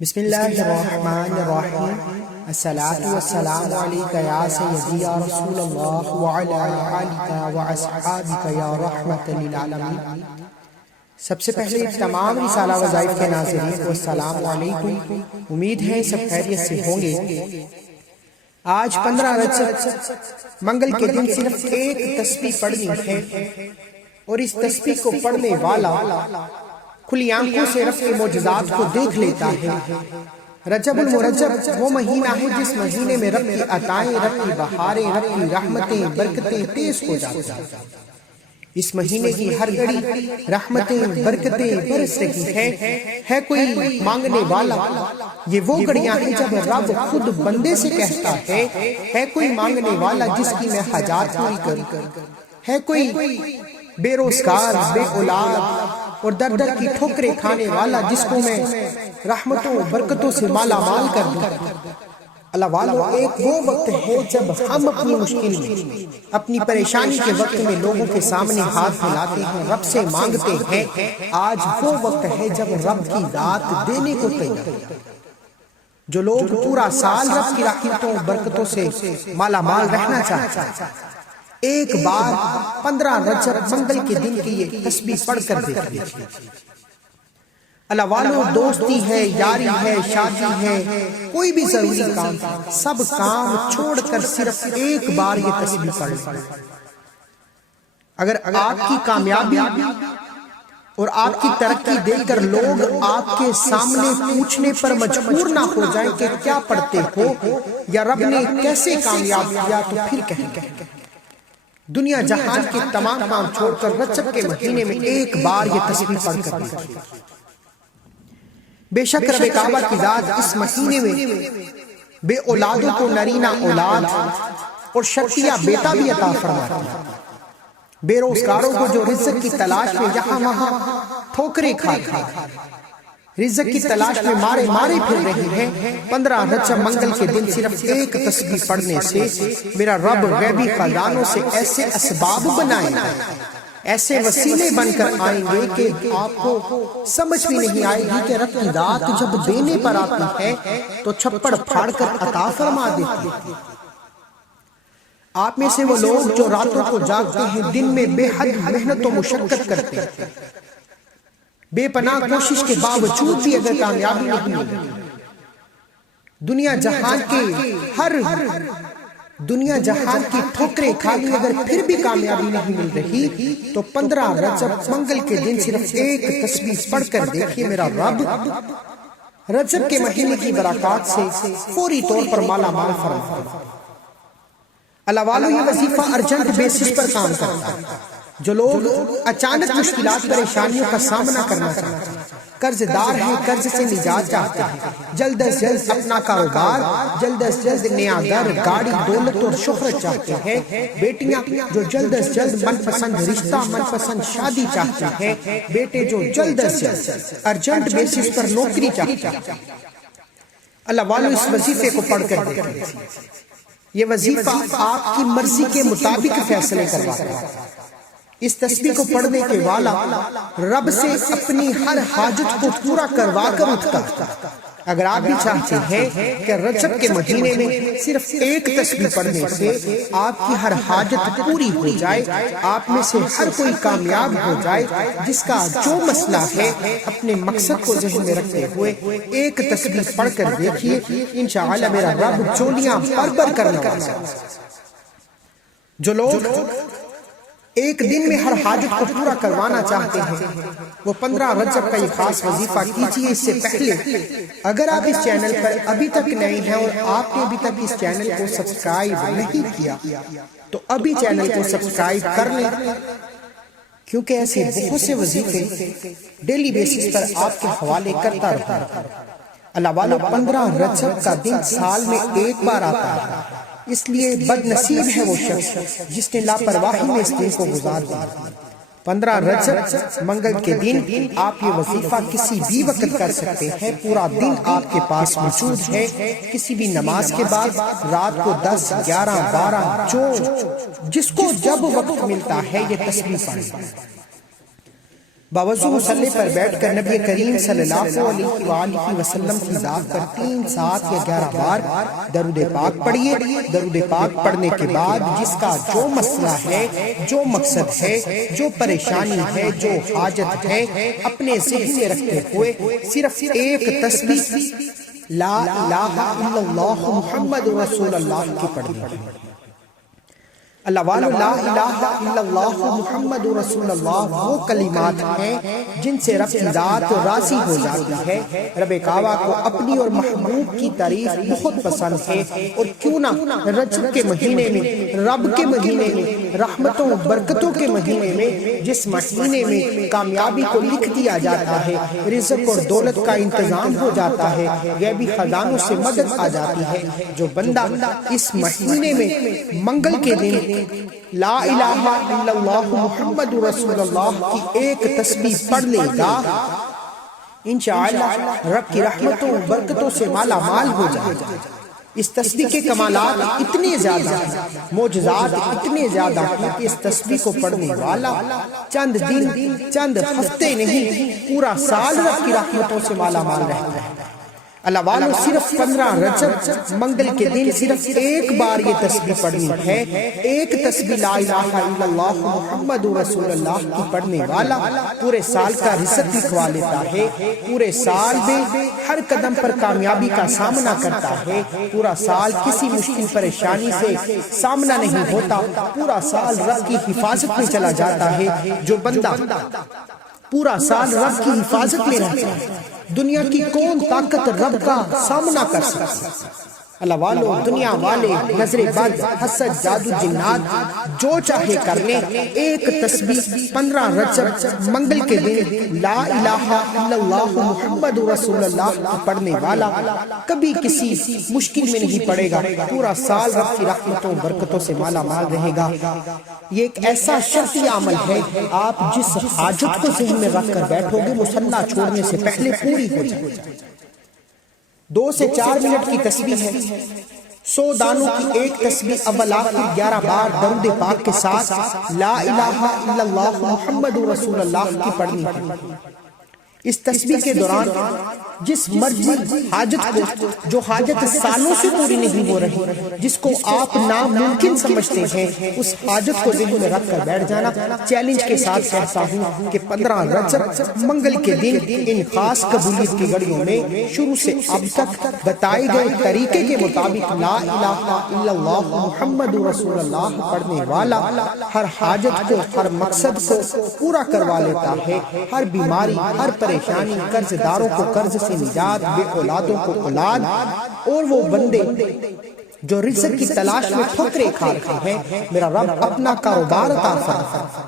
بسم اللہ الرحمن الرحیم الصلاة والسلام علیکہ یا سیدی یا رسول اللہ وعلی آلکہ واصحابکہ یا رحمت للعالمین۔ سب سے پہلے تمام رسالہ وظائف کے ناظرین کو السلام علیکم، امید ہے سب خیریت سے ہوں گے۔ آج 15 رجب منگل کے دن صرف ایک تسبیح پڑھنی ہے، اور اس تسبیح کو پڑھنے والا کھلی آنکھوں سے رب کے معجزات کو دیکھ لیتا ہے۔ رجب المرجب وہ مہینہ ہے جس مہینے میں رب کی عطائیں، رب کی بہاریں، رب کی رحمتیں، برکتیں تیز ہو جاتی ہیں۔ اس مہینے کی ہر گھڑی رحمتیں، برکتیں برس رہی ہے کوئی مانگنے والا۔ یہ وہ گھڑیاں ہیں جب رب خود بندے سے کہتا ہے کوئی مانگنے والا جس کی میں حاجات پوری کروں، ہے کوئی بے روزگار، بے اولاد اور در در کی ٹھوکریں کھانے والا جس کو میں رحمتوں برکتوں سے مالا مال کر دوں۔ اللہ والو، ایک وہ وقت ہے جب ہم اپنی مشکل میں، اپنی پریشانی کے وقت میں لوگوں کے سامنے ہاتھ پھیلاتے ہیں، رب سے مانگتے ہیں۔ آج وہ وقت ہے جب رب کی ذات دینے کو تیار ہے۔ جو لوگ پورا سال رب کی رحمتوں برکتوں سے مالا مال رہنا چاہتے ہیں، ایک بار 15 رجب منگل کے دن کی یہ تسبیح پڑھ کر دیکھیں۔ اللہ والو، دوستی ہے، یاری ہے، شادی ہے، کوئی بھی ضروری کام، سب کام چھوڑ کر صرف ایک بار یہ تسبیح پڑھ لیں۔ اگر آپ کی کامیابی اور آپ کی ترقی دیکھ کر لوگ آپ کے سامنے پوچھنے پر مجبور نہ ہو جائیں کہ کیا پڑھتے ہو یا رب نے کیسے کامیاب کیا، تو پھر کہیں دنیا جہان کے تمام کام چھوڑ کر رجب کے مہینے میں ایک بار یہ تسبیح پڑھ کر دیکھیں۔ بے شک رب کعبہ کی ذات اس مہینے میں بے اولادوں کو نرینہ اولاد اور شرطیہ بیٹا بھی عطا فرماتی ہے۔ بے روزگاروں کو جو رزق کی تلاش میں یہاں وہاں ٹھوکریں کھا رزق کی تلاش میں مارے پھر رہے ہیں، 15 رجب منگل کے دن صرف ایک تسبیح پڑھنے سے میرا رب غیبی خزانوں سے ایسے اسباب بنائیں گے، ایسے وسیلے بن کر آئیں گے کہ آپ کو سمجھ بھی نہیں آئے گی کہ رب کی ذات جب دینے پر آتی ہے تو چھپڑ پھاڑ کر عطا فرما دیتی ہے۔ آپ میں سے وہ لوگ جو راتوں کو جاگتے ہیں، دن میں بے حد محنت و مشقت کرتے ہیں، بے پناہ کوشش کے باوجود بھی اگر کامیابی نہیں ملی، دنیا جہان کی ٹھوکریں کھا لی، اگر پھر بھی کامیابی نہیں مل رہی تو 15 رجب منگل کے دن صرف ایک تسبیح پڑھ کر دیکھیے، میرا رب رجب کے مہینے کی برکات سے فوری طور پر مالا مال فرمائے گا۔ اللہ والو، یہ وظیفہ ارجنٹ بیسس پر کام کرتا ہے۔ جو لوگ اچانک مشکلات پریشانیوں کا سامنا کرنا چاہتے ہیں، قرض دار ہیں، قرض سے نجات چاہتے ہیں، جلد از جلد اپنا کاروبار، جلد از جلد نیا گھر، گاڑی، دولت اور شہرت چاہتے ہیں، بیٹیاں جو جلد از جلد من پسند رشتہ، من پسند شادی چاہتے ہیں، بیٹے جو جلد از جلد ارجنٹ بیسس پر نوکری چاہتے ہیں۔ اللہ والو، اس وظیفے کو پڑھ کر دیکھیں۔ یہ وظیفہ آپ کی مرضی کے مطابق فیصلے کرواتا ہے۔ اس تسبیح کو پڑھنے کے والا رب سے اپنی ہر حاجت کو پورا کروا کر اٹھتا ہے۔ اگر آپ بھی چاہتے ہیں کہ رجب کے مہینے میں صرف ایک تسبیح پڑھنے سے آپ کی ہر حاجت پوری ہو جائے، آپ میں سے ہر کوئی کامیاب ہو جائے، جس کا جو مسئلہ ہے اپنے مقصد کو ذہن میں رکھتے ہوئے ایک تسبیح پڑھ کر دیکھیے، انشاءاللہ میرا رب چولیاں بر کرنے والا ہے۔ جو لوگ ایک دن میں ہر حاجت کو پورا کروانا چاہتے ہیں، وہ 15 رجب کا یہ خاص وظیفہ کیجئے۔ اس سے پہلے اگر آپ اس چینل پر ابھی تک نئے ہیں اور آپ نے ابھی تک اس چینل کو سبسکرائب نہیں کیا تو ابھی چینل کو سبسکرائب کر لیں، کیونکہ ایسے بہت سے وظیفے ڈیلی بیسس پر آپ کے حوالے کرتا رہتا ہے۔ اللہ والو، 15 رجب کا دن سال میں ایک بار آتا ہے، اس لیے بد نصیب ہے وہ شخص جس نے لاپرواہی میں اس دن کو گزار دیا۔ 15 رجب منگل کے دن آپ یہ وظیفہ کسی بھی وقت کر سکتے ہیں، پورا دن آپ کے پاس موجود ہے۔ کسی بھی نماز کے بعد، رات کو 10، 11، 12 جس کو جب وقت ملتا ہے یہ تسبیح پڑھیں۔ باوضو مصلی پر بیٹھ کر نبی کریم صلی اللہ علیہ وآلہ وسلم کی ذات پر 3، 7 یا 11 بار درود پاک پڑھیے۔ درود پاک پڑھنے کے بعد جس کا جو مسئلہ ہے، جو مقصد ہے، جو پریشانی ہے، جو حاجت ہے، اپنے ذہن میں رکھتے ہوئے صرف ایک تسبیح لا الہ الا اللہ محمد رسول اللہ کی پڑھنی۔ اللہ والو، لا الہ الا اللہ محمد رسول اللہ وہ کلمات ہیں جن سے رب کی ذات راضی ہو جاتی ہے۔ رب کعبہ کو اپنی اور محبوب کی تعریف بہت پسند ہے، اور کیوں نہ رجب کے مہینے میں، رب کے مہینے میں، رحمتوں برکتوں کے مہینے میں، جس مہینے میں کامیابی کو لکھ دیا جاتا ہے، رزق اور دولت کا انتظام ہو جاتا ہے، غیبی خزانوں سے مدد آ جاتی ہے، جو بندہ اس مہینے میں منگل کے دن لا الہ الا اللہ محمد رسول اللہ کی ایک تسبیح پڑھ لے گا، انشاءاللہ رب کی رحمتوں برکتوں سے مالا مال ہو جائے گا۔ اس تسبیح کے کمالات اتنے زیادہ ہیں، معجزات اتنے زیادہ ہیں کہ اس تسبیح کو پڑھنے والا چند دن، چند ہفتے نہیں، پورا سال رب کی رحمتوں سے مالا مال رہتا ہے۔ اللہ والو، صرف 15 رجب منگل کے دن صرف ایک بار یہ تسبیح پڑھنی ہے۔ ایک تسبیح لا الہ الا اللہ محمد رسول اللہ کی پڑھنے والا پورے سال کا رزق لکھوا لیتا ہے، پورے سال میں ہر قدم پر کامیابی کا سامنا کرتا ہے، پورا سال کسی مشکل پریشانی سے سامنا نہیں ہوتا، پورا سال رب کی حفاظت میں چلا جاتا ہے۔ جو بندہ پورا سال رب کی حفاظت میں رہتا ہے، دنیا کی کون طاقت رب کا سامنا کر سکتا؟ اللہ والو، دنیا والے نظر بد، حسد، جادو، جنات جو چاہے کر لیں، ایک تسبیح 15 رجب منگل کے دن لا الہ الا اللہ محمد رسول اللہ کی پڑھنے والا کبھی کسی مشکل میں نہیں پڑے گا، پورا سال رب کی رحمتوں برکتوں سے مالا مال رہے گا۔ یہ ایک ایسا شرطی عمل ہے، آپ جس حاجت کو ذہن میں رکھ کر بیٹھو گے، مصلی چھوڑنے سے پہلے پوری ہو جائے۔ 2 سے 4 منٹ کی تسبیح ہے، 100 دانوں کی ایک تسبیح اول آخر 11 بار درود پاک کے ساتھ لا الہ الا اللہ محمد رسول اللہ کی پڑھنی ہے۔ اس تسبیح کے دوران جس مرضی حاجت کو، جو حاجت سالوں سے پوری نہیں ہو رہی، جس کو آپ ناممکن سمجھتے ہیں، اس حاجت کو ذہن میں رکھ کر بیٹھ جانا۔ چیلنج کے ساتھ کہتا ہوں کہ 15 رجب منگل کے دن ان خاص قبولیت کی گھڑیوں میں شروع سے اب تک بتائے گئے طریقے کے مطابق لا الہ الا اللہ محمد رسول اللہ پڑھنے والا ہر حاجت کو، ہر مقصد کو پورا کروا لیتا ہے۔ ہر بیماری، ہر پریشانی، قرض داروں کو قرض سے نجات، بے اولادوں کو اولاد، اور وہ بندے جو رزق کی تلاش میں ٹھوکریں کھا رہے ہیں، میرا رب اپنا کاروبار عطا فرمائے۔